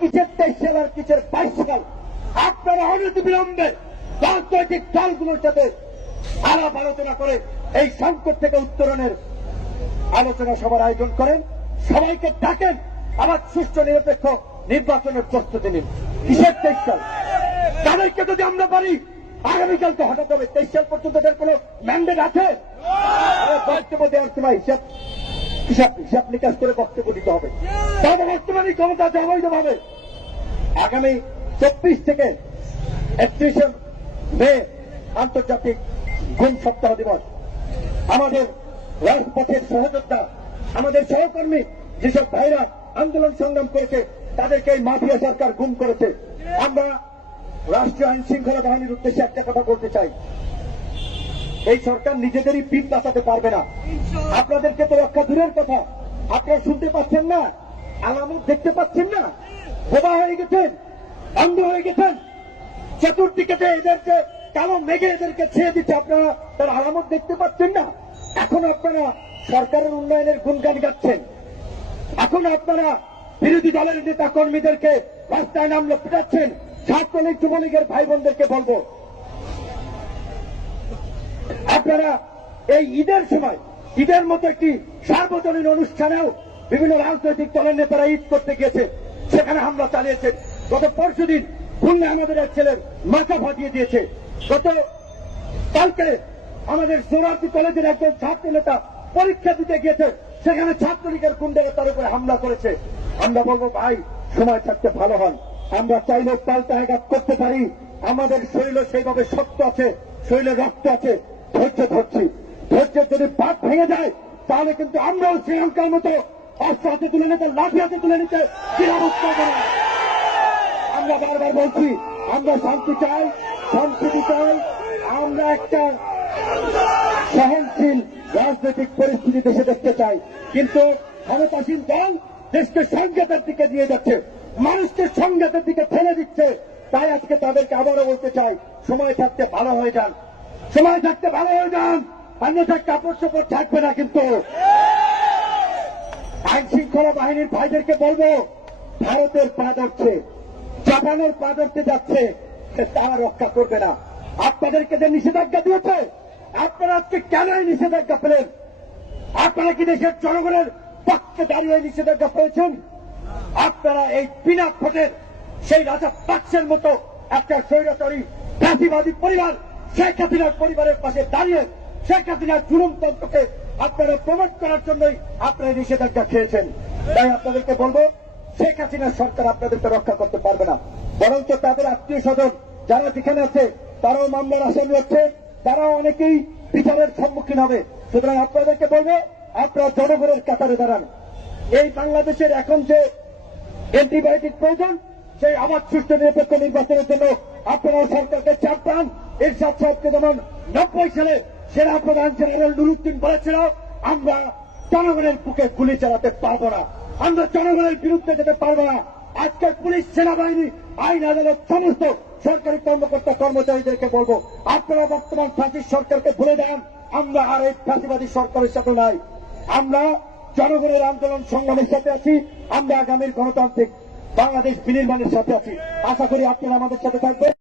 কিসের তেইশ সাল আর কিসের বাইশ সাল আপনারা বিলম্বে রাজনৈতিক দলগুলোর সাথে আলাপ আলোচনা করে এই সংকট থেকে উত্তরণের আলোচনা সভার আয়োজন করেন। সবাইকে ডাকেন, আবার সুষ্ঠু, নিরপেক্ষ নির্বাচনের প্রস্তুতি নিন। কিসের তেইশ সাল তাদেরকে যদি আমরা পারি আগামীকালকে হঠাৎ হবে, তেইশ সাল পর্যন্ত এদের কোনো ম্যান্ডেট আছে? বক্তব্য দেওয়ার সময় হিসাব হিসাব হিসাব নিকাশ করে বক্তব্য দিতে হবে। তবে বর্তমানে ক্ষমতা অবৈধভাবে আগামী চব্বিশ থেকে একত্রিশে মে আন্তর্জাতিক গুণ সপ্তাহ দিবস। আমাদের রাজপথের সহযোদ্ধা, আমাদের সহকর্মী যেসব ভাইরা আন্দোলন সংগ্রাম করেছে, তাদেরকে এই মাফিয়া সরকার গুম করেছে। আমরা রাষ্ট্রীয় আইন শৃঙ্খলা বাহিনীর উদ্দেশ্যে একটা কথা বলতে চাই। এই সরকার নিজেদেরই পিঠ বাঁচাতে পারবে না। আপনাদেরকে তো রক্ষা দূরের কথা। আপনারা শুনতে পাচ্ছেন না, আলামত দেখতে পাচ্ছেন না। বোবা হয়ে গেছেন, অন্ধ হয়ে গেছেন। চতুর্দিকে এদেরকে, কালো মেঘে এদেরকে ছেড়ে দিচ্ছে আপনারা, তার আলামত দেখতে পাচ্ছেন না। এখন আপনারা সরকারের উন্নয়নের গুণগান গাচ্ছেন। এখন আপনারা বিরোধী দলের নেতা কর্মীদেরকে রাস্তায় নামলে পিটাচ্ছেন। ছাত্রলীগ, যুবলীগের ভাই বোনদেরকে বলব। আপনারা এই ঈদের সময় ঈদের মতো একটি সার্বজনীন অনুষ্ঠানেও বিভিন্ন রাজনৈতিক দলের নেতারা ঈদ করতে গিয়েছে। সেখানে হামলা চালিয়েছে। গত পরশু দিন খুলনা আমাদের এক ছেলের মাথা ফাটিয়ে দিয়েছে। গত কালকে আমাদের সোনারপুর কলেজের একজন ছাত্র নেতা পরীক্ষা দিতে গিয়েছে। সেখানে ছাত্রলীগের গুন্ডেরা তার উপরে হামলা করেছে। আমরা বলব, ভাই, সময় থাকতে ভালো হন। আমরা চাইলে পাল্টা আঘাত করতে পারি। আমাদের শরীর সেইভাবে শক্ত আছে, শরীরে রক্ত আছে। ধৈর্য ধরছি। ধৈর্যের যদি বাদ ভেঙে যায়, তাহলে কিন্তু আমরাও শ্রীলঙ্কার মতো অস্ত্র হাতে তুলে নিতে লাঠি হাতে তুলে নিতে আমরা বারবার বলছি, আমরা শান্তি চাই শান্তি চাই, আমরা একটা সহনশীল রাজনৈতিক পরিস্থিতি দেশে দেখতে চাই। কিন্তু ক্ষমতাসীন দল দেশকে সংঘাতের দিকে দিয়ে যাচ্ছে, মানুষকে সংঘাতের দিকে ঠেলে দিচ্ছে। তাই আজকে তাদেরকে আবারও বলতে চাই, সময় থাকতে ভালো হয়ে যান। সময় থাকতে ভালো হয়ে যান। অন্যথা কাপড় চোপড় থাকবে না কিন্তু। আইন শৃঙ্খলা বাহিনীর ভাইদেরকে বলব, ভারতের পা ধরছে, জাপানের পা ধরতে যাচ্ছে তারা রক্ষা করবে না। আপনাদেরকে যে নিষেধাজ্ঞা দিয়েছে, আপনারা আজকে কেন এই নিষেধাজ্ঞা পেলেন? আপনারা কি দেশের জনগণের পক্ষে দাঁড়িয়ে নিষেধাজ্ঞা পেয়েছেন? আপনারা এই বিনা ভোটের সেই রাজা পাক্সের মতো একটা স্বৈরাচারী, ফ্যাসিবাদী পরিবার, শেখ হাসিনার পরিবারের পাশে দাঁড়িয়ে শেখ হাসিনার জুলুমতন্ত্রকে আপনারা প্রমোট করার জন্যই আপনারা নিষেধাজ্ঞা খেয়েছেন। তাই আপনাদেরকে বলব, শেখ হাসিনার সরকার আপনাদেরকে রক্ষা করতে পারবে না। বরঞ্চ তাদের আত্মীয় স্বজন যারা যেখানে আছে, তারাও মামলার আসামি হচ্ছে, তারাও অনেকেই বিচারের সম্মুখীন হবে। সুতরাং আপনাদেরকে বলব, আপনারা জনগণের কাতারে দাঁড়ান। এই বাংলাদেশের এখন যে অ্যান্টিবায়োটিক প্রয়োজন, সেই আবার সুষ্ঠু নিরপেক্ষ নির্বাচনের জন্য আপনারা সরকারকে চাপ পান। এর সাথে সাথে যেমন নব্বই সালে সেনা প্রধান জেনারেল নুরুদ্দিন বলেছিল, আমরা জনগণের বুকে গুলি চালাতে পারব না। আমরা জনগণের বিরুদ্ধে যেতে পারব না। আজকের পুলিশ, সেনাবাহিনী, আইন আদালত, সমস্ত সরকারি কর্মকর্তা কর্মচারীদেরকে বলব, আপনারা বর্তমান ফাঁসির সরকারকে ভুলে দেন আমরা আর এই ফাঁসিবাদী সরকারের সাথে নাই। আমরা জনগণের আন্দোলন সংগ্রামের সাথে আছি। আমরা আগামীর গণতান্ত্রিক বাংলাদেশ বিনির্মাণের সাথে আছি। আশা করি আপনারা আমাদের সাথে থাকবেন।